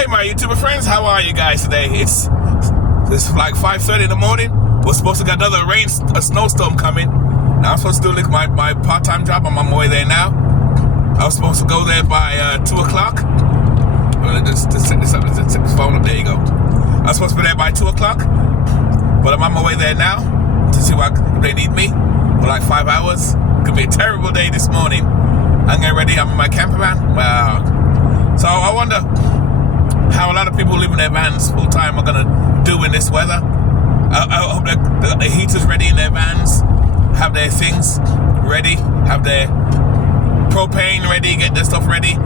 Hey my YouTuber friends, how are you guys today? It's like 5:30 in the morning. We're supposed to get another a snowstorm coming. Now I'm supposed to do my part-time job. I'm on my way there now. I was supposed to go there by 2 o'clock. Just set this phone up, there you go. I was supposed to be there by 2 o'clock, but I'm on my way there now to see if they need me for like 5 hours. Could be a terrible day this morning. I'm getting ready, I'm in my camper van. Wow. So I wonder how a lot of people living in their vans full time are gonna do in this weather. I hope the heaters ready in their vans, have their things ready, have their propane ready, get their stuff ready,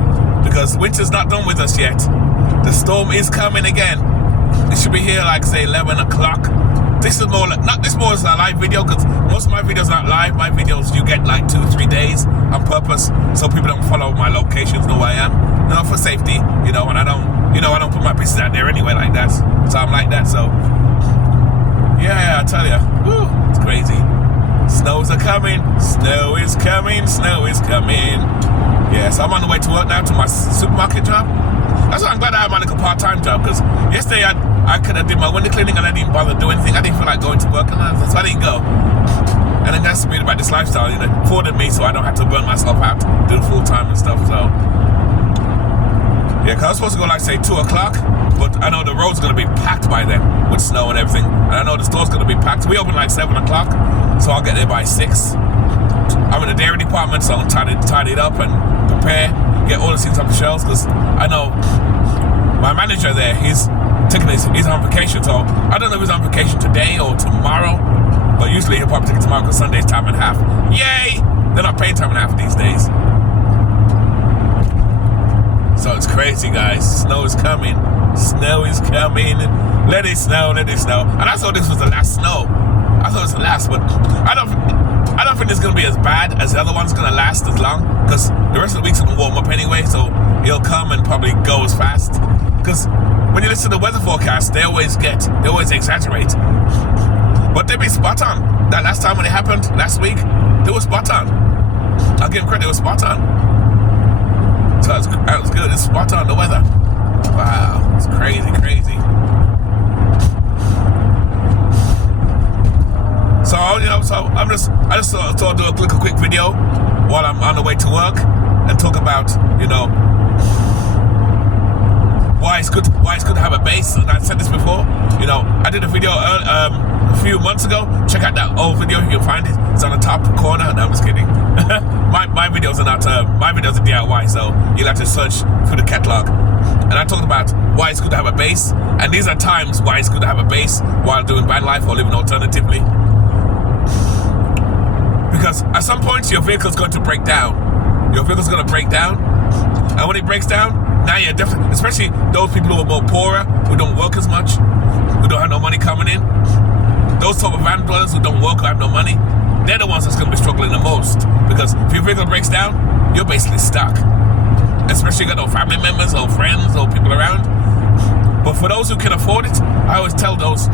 because winter's not done with us yet. The storm is coming again. It should be here like say 11 o'clock. This is more like, this more is a live video, because most of my videos aren't live. My videos you get like 2-3 days on purpose, so people don't follow my locations, know where I am. For safety, and I don't put my pieces out there anyway like that. So I'm like that, so yeah, I tell you, it's crazy. Snows are coming, snow is coming, snow is coming. Yeah, so I'm on the way to work now, to my supermarket job. That's why I'm glad I have my little part-time job, because yesterday I could have did my window cleaning and I didn't bother doing anything. I didn't feel like going to work, and so I didn't go. And then that's the beauty about this lifestyle, afforded me so I don't have to burn myself out, do full-time and stuff, so. Yeah, because I was supposed to go like say 2 o'clock, but I know the road's going to be packed by then with snow and everything. And I know the store's going to be packed. We open like 7 o'clock, so I'll get there by 6. I'm in the dairy department, so I'm trying to tidy it up and prepare, get all the things off the shelves, because I know my manager there, he's on vacation, so I don't know if he's on vacation today or tomorrow, but usually he'll probably take it tomorrow because Sunday's time and a half. Yay! They're not paying time and a half these days. So it's crazy, guys. Snow is coming. Snow is coming. Let it snow, let it snow. And I thought this was the last snow. I thought it was the last, but I don't think it's gonna be as bad as the other one's gonna last as long, because the rest of the week's gonna warm up anyway, so it'll come and probably go as fast. Because when you listen to the weather forecast, they always exaggerate. But they be spot on. That last time when it happened, last week, they were spot on. I'll give them credit, they were spot on. So that was good. It's spot on, the weather. Wow, it's crazy, crazy. So I just thought I'd do a quick video while I'm on the way to work and talk about why it's good to have a base. And I said this before. I did a video a few months ago. Check out that old video if you can find it. It's on the top corner. No, I'm just kidding. my videos are not my videos are DIY, so you'll have to search through the catalog. And I talked about why it's good to have a base, and these are times why it's good to have a base while doing van life or living alternatively. Because at some point your vehicle's going to break down. Your vehicle's going to break down, and when it breaks down, now you're definitely, especially those people who are more poorer, who don't work as much, who don't have no money coming in. Those type of van dwellers who don't work or have no money, they're the ones that's going to be struggling the most, because if your vehicle breaks down, you're basically stuck. Especially if you got no family members or friends or people around. But for those who can afford it, I always tell those,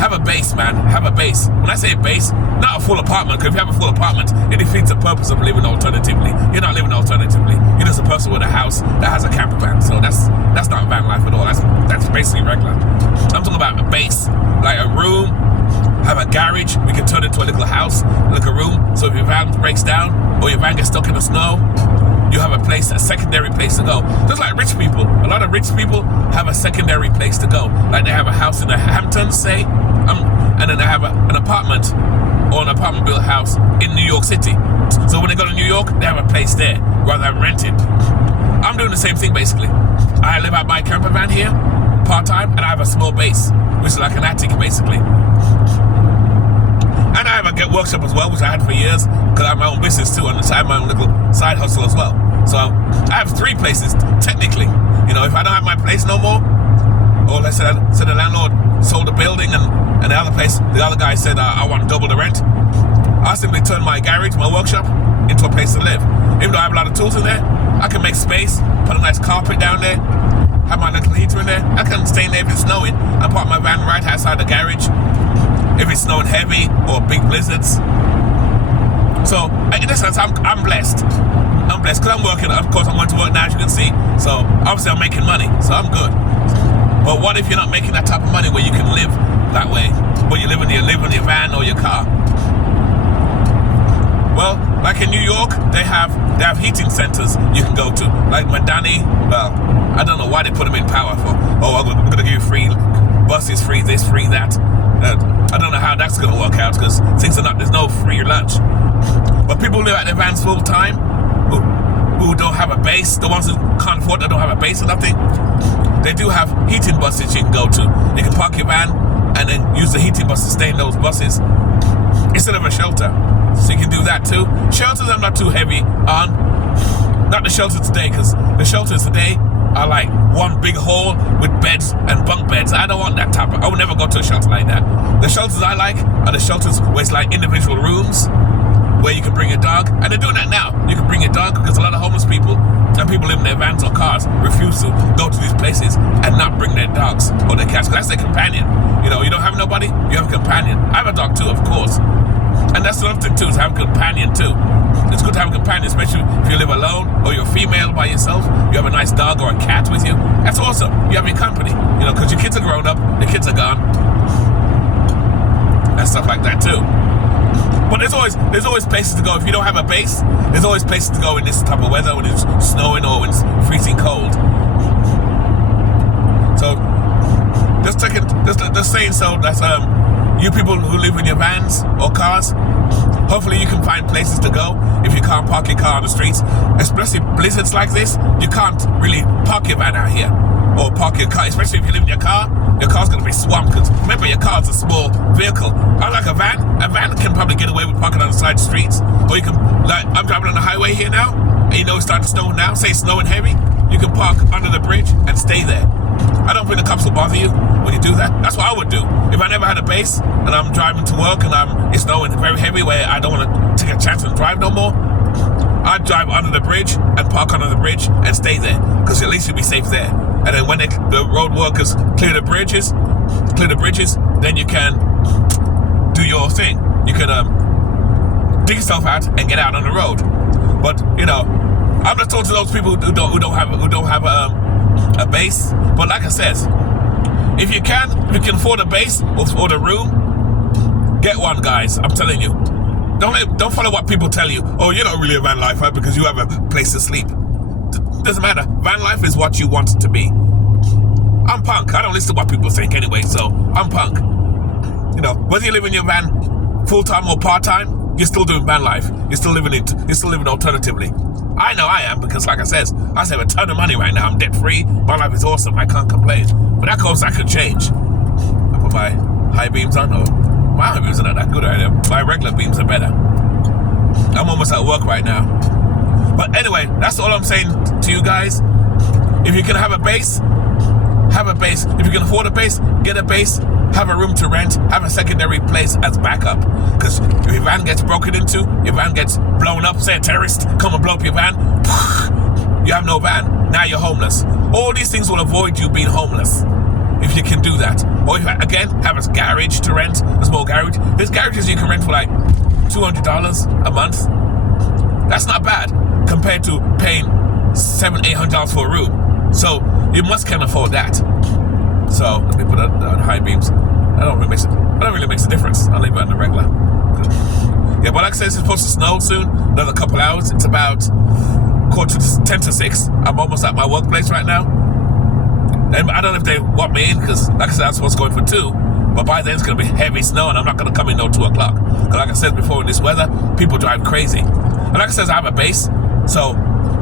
have a base, man. Have a base. When I say a base, not a full apartment, because if you have a full apartment, it defeats the purpose of living alternatively. You're not living alternatively. You're just a person with a house that has a camper van. So that's not van life at all. That's basically regular. I'm talking about a base, like a room, have a garage. We can turn it into a little house, like a room. So if your van breaks down or your van gets stuck in the snow, you have a secondary place to go. Just like rich people. A lot of rich people have a secondary place to go. Like they have a house in the Hamptons, say, and then they have an apartment or an apartment-built house in New York City. So when they go to New York, they have a place there rather than renting. I'm doing the same thing, basically. I live out my camper van here, part-time, and I have a small base, which is like an attic, basically. And I have a workshop as well, which I had for years, because I have my own business too, and I have my own little side hustle as well. So I have 3 places, technically. If I don't have my place no more, or let's say the landlord sold the building and the other place, the other guy said, I want double the rent, I simply turn my garage, my workshop, into a place to live. Even though I have a lot of tools in there, I can make space, put a nice carpet down there, have my little heater in there. I can stay in there if it's snowing. I park my van right outside the garage if it's snowing heavy or big blizzards. So in a sense, I'm blessed. I'm I'm blessed because I'm working. Of course, I'm going to work now, as you can see. So obviously, I'm making money, so I'm good. But what if you're not making that type of money where you can live that way, where you live in your van or your car? Well, like in New York, they have heating centers you can go to. Like Madani, well, I don't know why they put them in power for. Oh, we're going to give you free buses, free this, free that. I don't know how that's going to work out because there's no free lunch. But people who live at their vans full time, who don't have a base, the ones who can't afford, that don't have a base or nothing, they do have heating buses you can go to. You can park your van and then use the heating bus to stay in those buses instead of a shelter. So you can do that too. Shelters I'm not too heavy on. Not the shelters today, because the shelters today are like one big hall with beds and bunk beds. I don't want that type of, I would never go to a shelter like that. The shelters I like are the shelters where it's like individual rooms where you can bring your dog. And they're doing that now. You can bring your dog because a lot of homeless people and people live in their vans or cars refuse to go to these places and not bring their dogs or their cats, because that's their companion. You know, you don't have nobody, you have a companion. I have a dog too, of course. And that's another thing too, is have a companion too. It's good to have a companion, especially if you live alone or you're female by yourself. You have a nice dog or a cat with you. That's awesome. You have your company, you know, because your kids are grown up, the kids are gone, and stuff like that too. But there's always places to go. If you don't have a base, there's always places to go in this type of weather when it's snowing or when it's freezing cold. So just saying so that you people who live in your vans or cars, hopefully you can find places to go if you can't park your car on the streets. Especially blizzards like this, you can't really park your van out here or park your car, especially if you live in your car's going to be swamped, because remember, your car's a small vehicle. Unlike a van can probably get away with parking on the side streets, or you can, like, I'm driving on the highway here now, and you know it's starting to snow now, say it's snowing heavy, you can park under the bridge and stay there. I don't think the cops will bother you when you do that. That's what I would do. If I never had a base, and I'm driving to work, and it's snowing very heavy where I don't want to take a chance and drive no more, I'd drive under the bridge and park under the bridge and stay there, because at least you'll be safe there. And then when the road workers clear the bridges, then you can do your thing. You can dig yourself out and get out on the road. But you know, I'm just talking to those people who don't have a base. But like I said, if you can afford a base or the room, get one, guys. I'm telling you. Don't follow what people tell you. Oh, you're not really a van lifer because you have a place to sleep. Doesn't matter. Van life is what you want it to be. I'm punk. I don't listen to what people think anyway, so I'm punk. You know, whether you live in your van full-time or part-time, you're still doing van life. You're still living alternatively. I know I am, because like I said, I save a ton of money right now. I'm debt-free. My life is awesome. I can't complain. But that course, that could change. I put my high beams on. Oh, my high beams are not that good right now. My regular beams are better. I'm almost at work right now. But anyway, that's all I'm saying to you guys. If you can have a base, have a base. If you can afford a base, get a base. Have a room to rent. Have a secondary place as backup. Because if your van gets broken into, your van gets blown up, say a terrorist come and blow up your van, you have no van. Now you're homeless. All these things will avoid you being homeless if you can do that. Or if, again, have a garage to rent, a small garage. There's garages you can rent for like $200 a month. That's not bad compared to paying $700-800 for a room. So you must can afford that. So let me put it on high beams. I don't really makes a difference. I'll leave it on the regular. Yeah, but like I said, it's supposed to snow soon. Another couple hours. It's about 10 to 6. I'm almost at my workplace right now. And I don't know if they want me in, because like I said, I'm supposed to go in for 2. But by then it's going to be heavy snow, and I'm not going to come in no 2 o'clock. Because like I said before, in this weather, people drive crazy. And like I said, I have a base, so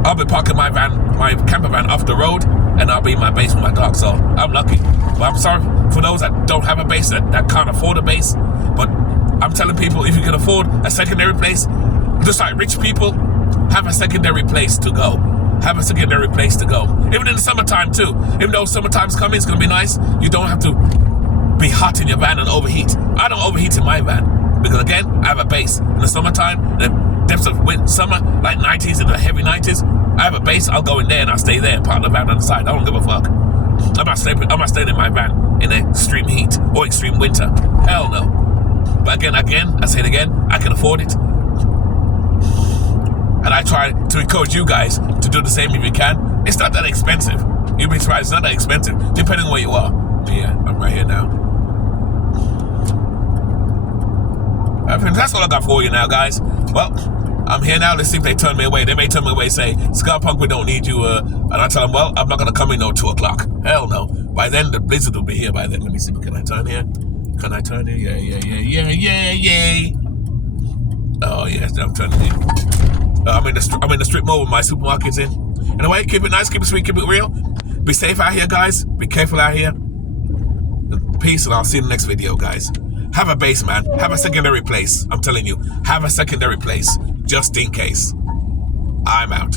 I'll be parking my camper van off the road, and I'll be in my base with my dog. So I'm lucky. But I'm sorry for those that don't have a base, that can't afford a base. But I'm telling people, if you can afford a secondary place, just like rich people, have a secondary place to go. Have a secondary place to go. Even in the summertime too. Even though summertime's coming, it's going to be nice. You don't have to be hot in your van and overheat. I don't overheat in my van, because again, I have a base. In the summertime, the depths of summer, like 90s and the heavy 90s, I have a base. I'll go in there and I'll stay there, park the van on the side. I don't give a fuck. I'm not staying in my van in extreme heat or extreme winter. Hell no. But again, I say it again, I can afford it. And I try to encourage you guys to do the same if you can. It's not that expensive. You'll be surprised, it's not that expensive, depending on where you are. But yeah, I'm right here now. That's all I got for you now, guys. Well, I'm here now. Let's see if they turn me away. They may turn me away, say, Scar Punk, we don't need you. And I tell them, well, I'm not going to come in 2 o'clock. Hell no. By then, the blizzard will be here by then. Let me see. Can I turn here? Can I turn here? Yeah. Oh, yes, I'm turning here. I'm in the strip mall with my supermarkets in. Anyway, keep it nice, keep it sweet, keep it real. Be safe out here, guys. Be careful out here. Peace, and I'll see you in the next video, guys. Have a base, man. Have a secondary place. I'm telling you. Have a secondary place. Just in case. I'm out.